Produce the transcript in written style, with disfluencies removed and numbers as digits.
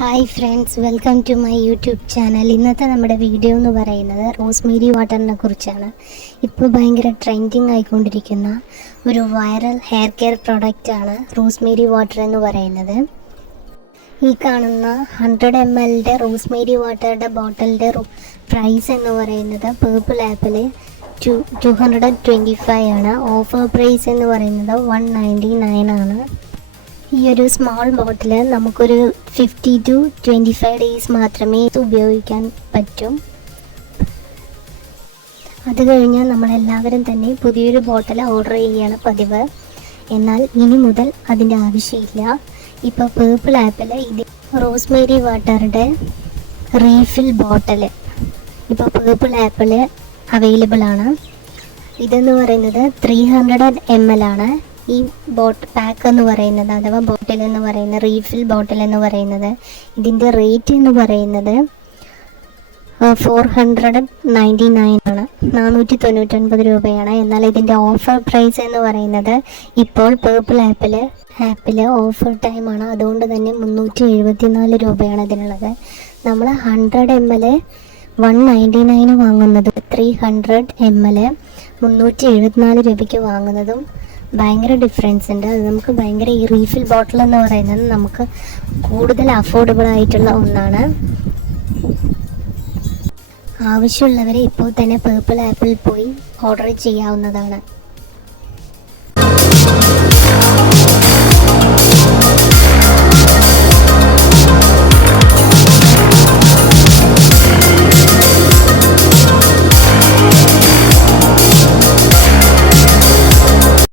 Hi friends, welcome to my YouTube channel. ഇന്നത്തെ നമ്മുടെ video എന്ന് പറയുന്നത് റോസ്മേരി വാട്ടറിനെ കുറിച്ചാണ്. ഇപ്പോൾ ഭയങ്കര ട്രെൻഡിങ് ആയിക്കൊണ്ടിരിക്കുന്ന ഒരു വൈറൽ ഹെയർ കെയർ പ്രൊഡക്റ്റാണ് റോസ്മേരി വാട്ടർ എന്ന് പറയുന്നത്. ഈ കാണുന്ന 100 ml റോസ്മേരി വാട്ടറുടെ ബോട്ടലിൻ്റെ പ്രൈസ് എന്ന് പറയുന്നത് പേർപ്പിൾ ആപ്പിൽ 225 ആണ്. ഓഫർ പ്രൈസ് എന്ന് പറയുന്നത് 199 ആണ്. ഈ ഒരു സ്മോൾ ബോട്ടിൽ നമുക്കൊരു 50 to 25 ഡേയ്സ് മാത്രമേ ഉപയോഗിക്കാൻ പറ്റും. അത് കഴിഞ്ഞാൽ നമ്മളെല്ലാവരും തന്നെ പുതിയൊരു ബോട്ടിൽ ഓർഡർ ചെയ്യുകയാണ് പതിവ്. എന്നാൽ ഇനി മുതൽ അതിൻ്റെ ആവശ്യമില്ല. ഇപ്പോൾ പേർപ്പിൾ ആപ്പിൽ ഇത് റോസ്മേരി വാട്ടറുടെ റീഫിൽ ബോട്ടിൽ ഇപ്പോൾ പേർപ്പിൾ ആപ്പിൽ അവൈലബിൾ ആണ്. ഇതെന്ന് പറയുന്നത് 300 ml ആണ്. ഈ പാക്ക് എന്ന് പറയുന്നത് അഥവാ ബോട്ടിൽ എന്ന് പറയുന്നത് റീഫിൽ ബോട്ടിൽ എന്ന് പറയുന്നത് ഇതിൻ്റെ റേറ്റ് എന്ന് പറയുന്നത് 499 ആണ്, 499 രൂപയാണ്. എന്നാൽ ഇതിൻ്റെ ഓഫർ പ്രൈസ് എന്ന് പറയുന്നത് ഇപ്പോൾ പേർപ്പിൾ ആപ്പിൽ ഓഫർ ടൈമാണ്. അതുകൊണ്ട് തന്നെ 374 രൂപയാണ് ഇതിനുള്ളത്. നമ്മൾ 100 ml 199 വാങ്ങുന്നത് 300 ml 374 രൂപയ്ക്ക് വാങ്ങുന്നതും ഭയങ്കര ഡിഫറൻസ് ഉണ്ട്. അത് നമുക്ക് ഭയങ്കര ഈ റീഫിൽ ബോട്ടിൽ എന്ന് പറയുന്നത് നമുക്ക് കൂടുതൽ അഫോർഡബിൾ ആയിട്ടുള്ള ഒന്നാണ്. ആവശ്യമുള്ളവരെ ഇപ്പോൾ തന്നെ പേർപ്പിൾ ആപ്പിൽ പോയി ഓർഡർ ചെയ്യാവുന്നതാണ്.